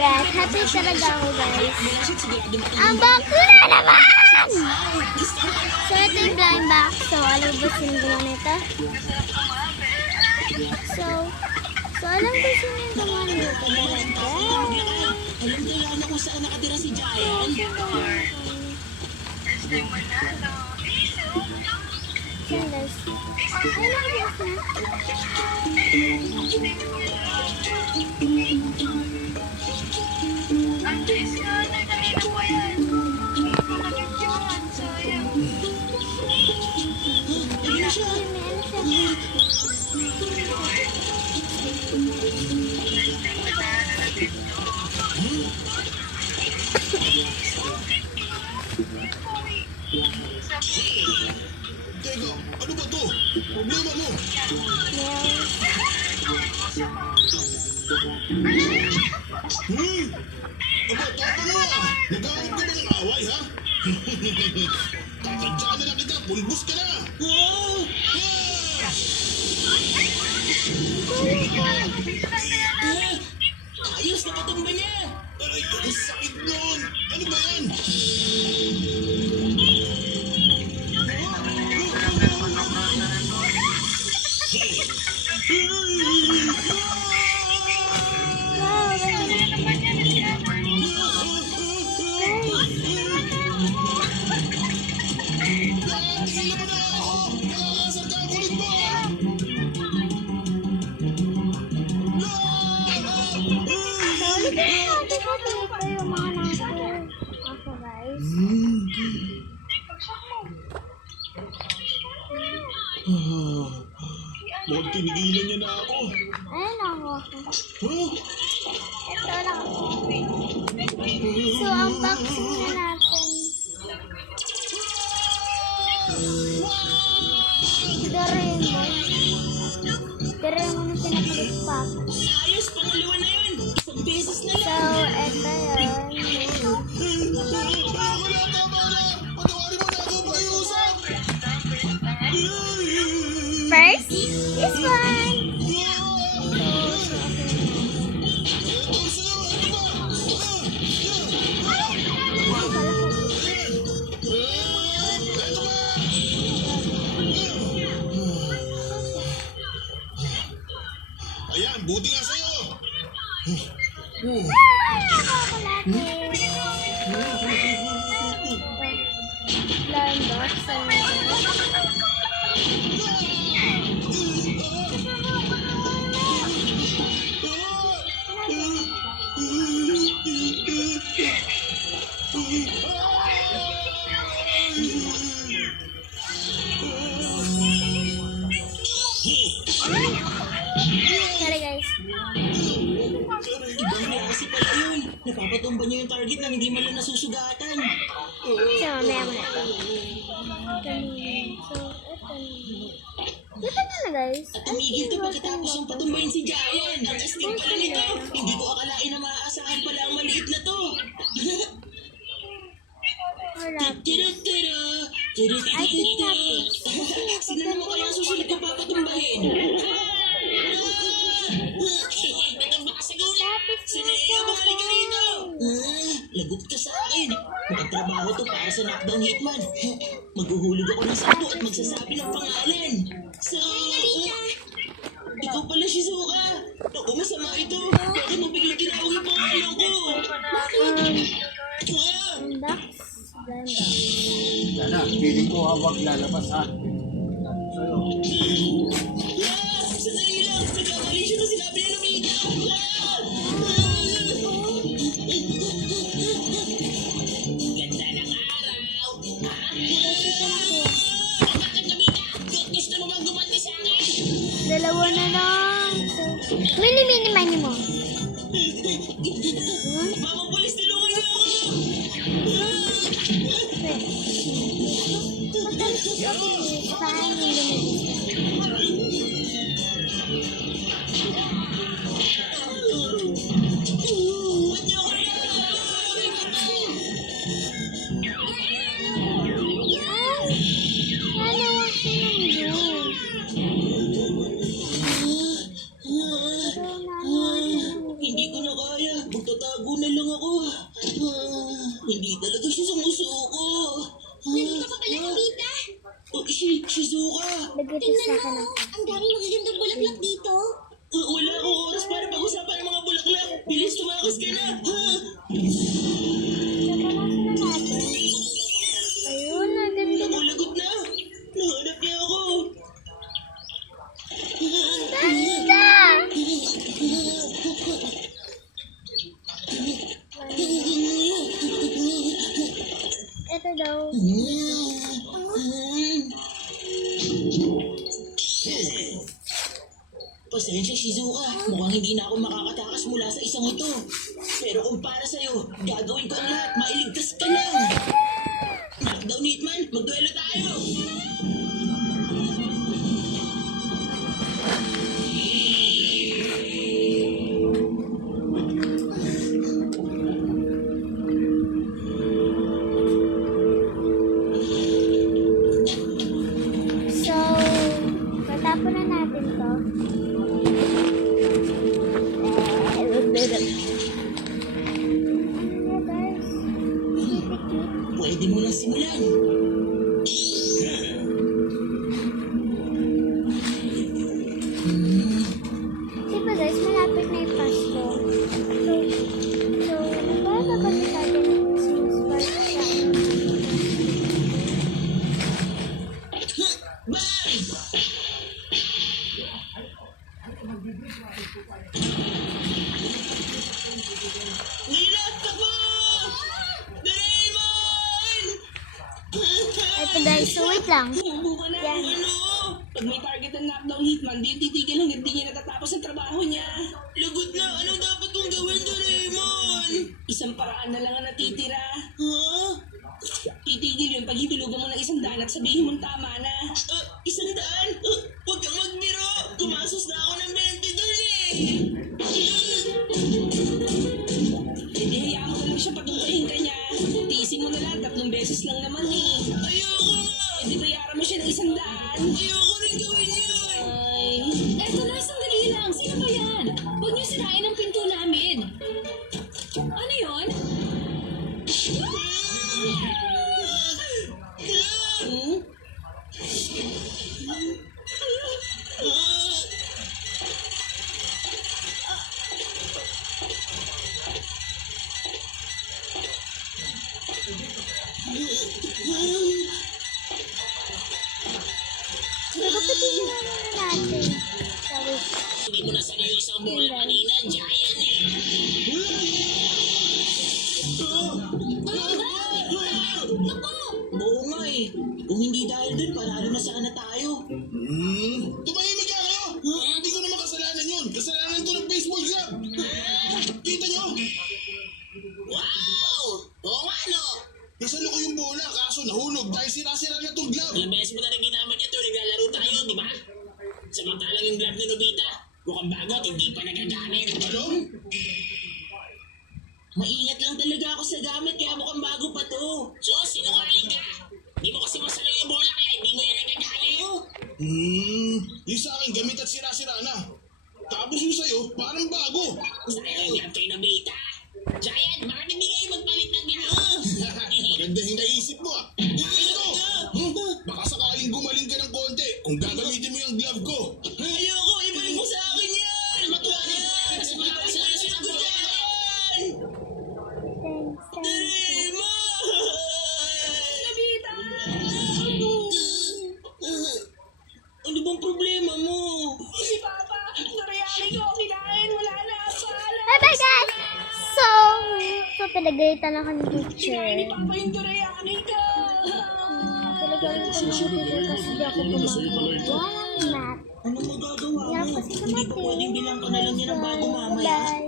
Yes, happy talaga ako guys. Ang bakla naman! So ito yung blind box. So alam ba sino gumawa nito? So alam ko sino yung gumawa nito talaga. Alam ko lang na kung saan nakatira si Giant. So guys, ay nakabos na. Teka, ano ba to? Problema mo? Aba, tapang mo ah! Naghahanap ka ba ng away, ha? Tatadyaan na lang kita, pulbos ka na! Ayos na patumba niya. Aray, ang sakit nun! Ano ba yan? Tingnan mo na ako! Nakakasar ka ang kulit mo! Ako guys. Mukhang tinigilan niya na ako. Ayun ako. Huh? Ito lang ako. So unboxing na natin. Doraemon na pinapalit pa ako. Ayos, pangalawa na yun. Isang beses na So, lang. ito yun. Tama na! Patawarin mo na ako pakiusap! First, this one. Ayan, buti nga sa'yo! Blind box. Sorry guys. Ibang klase pala yun. Napapatumba niya yung target na hindi man lang nasusugatan. So, mamaya mo na ito. So, ito. Kita na na guys. At tumigil to pagkatapos ang patumbayin si Giant. Ang astig pala nito. Hindi ko akalain na maaasahan pala ang maliit na to. Wala. Tira-tira. I think happy. Sino naman kaya ang susunod na papatumbahin? Natumba ka sa gulat. Sinaya, bumalik ka rito. Lagot ka sa akin. Magtrabaho to para sa knockdown hitman. Maghuhulog ako ng sapo at magsasabi ng pangalan. So, ikaw pala Shizuka. Naku, masama ito. Bakit mo biglang tinawag yung pangalan ko? Inbox. Blind box. Sana, feeling ko huwag lalabas ha. Sa'yo. Sandali lang! Nagkamali siya na sinabi niya na may ikaw! Ganda ng araw! Bakit kumita? Gusto mo bang gumanti sa akin? Dalawa na lang. So, mini mo. Mga pulis, tulungan niyo ako! Fine, mini Hindi ko na kaya. Magtatago bulaklak dito? Wala akong oras para pag-usapan ng mga bulaklak. Bilis, tumakas ka na. Napanasan na natin. Ayun, naganda. Ako lagot na. Nahanap niya ako. Basta! Ito daw. Pasensya, Shizuka. Mukhang hindi na ako makakatakas mula sa isang ito. Pero kung para sa'yo, gagawin ko ang lahat. Mailigtas ka lang. Knockdown, Hitman. Magduelo tayo. So, tatapon na natin to. Yeah, guys. Pwede mo lang simulan. Diba guys, malapit na yung pasto. So, paano kami natin sinuspark sa Bye! Nilatak mo! Doraemon! Ito guys, so wait lang. Bumubuka na Yan. ang ano! Pag may target ang knockdown Hitman, di titigil hanggang di niya natatapos ang trabaho niya. Lagot na! Anong dapat kong gawin, Doraemon? Isang paraan na lang ang natitira. Ha? Titigil yun pag hinulugan mo ng 100 at sabihin mong tama na. 100? Huwag kang magbiro! Gumasos na ako ng 20 doon eh! Hindi, hayaan mo na lang siya patuloyin ka niya. Tiisin mo na lang, 3 beses lang naman eh. Ayoko nga! Hindi bayaran mo siya ng 100. Ayoko rin gawin yun! Ay... Eto na, sandali lang. Sino ba yan? Huwag niyo sirain ang pinto namin. Ano yun? Hmm? Pagkapitin na natin. Sorry. Hindi mo na sa'yo isang bola kanina, Giant eh! Oo nga eh. Kung hindi dahil dun, panalo na sana tayo. Tumahimik ka kayo! Hindi ko naman kasalanan yun. Kasalanan to ng baseball club. Kita nyo? Wow! Oo nga no! Nasalo ko yung bola, kaso nahulog dahil sira-sira na tong glove. Ilang beses mo na rin ginamit yan tuwing naglalaro tayo, di ba? Samantalang yung glove ni Nobita, mukhang bago at hindi pa nagagamit. Ano? Maingat lang talaga ako sa gamit kaya mukhang bago pa to. So, sinungaling ka! Di mo kasi masalo yung bola kaya hindi mo yan nagagamit. Yung sa akin gamit at sira-sira na. Tapos yung sa'yo, parang bago. Sa'yo yung glove kay Nobita. Giant, bakit hindi kayo magpalit ng glove? Ganda yung naisip mo ah. Ito! Baka sakaling gumaling ka ng konti kung gagamitin mo yung glove ko. Ayoko, ibalik mo sa akin yan! Matuwa na yan! Kasi malakas na yung sinagot yan! Doraemon! Nabita! Ano bang problema mo? Si Papa! Dorayani ko! Kinain! Wala na! Paalam! Bye-bye guys! So pinagalitan ako ni teacher. Kinain ni Papa yung Dorayani ko! Pinagalitan ako ni teacher kasi di ako gumagawa ng math. Ano magagawa Yan mo? kasi sa Hindi math ba eh. pwedeng bilang ka na lang yan ang bago mamaya? Bye.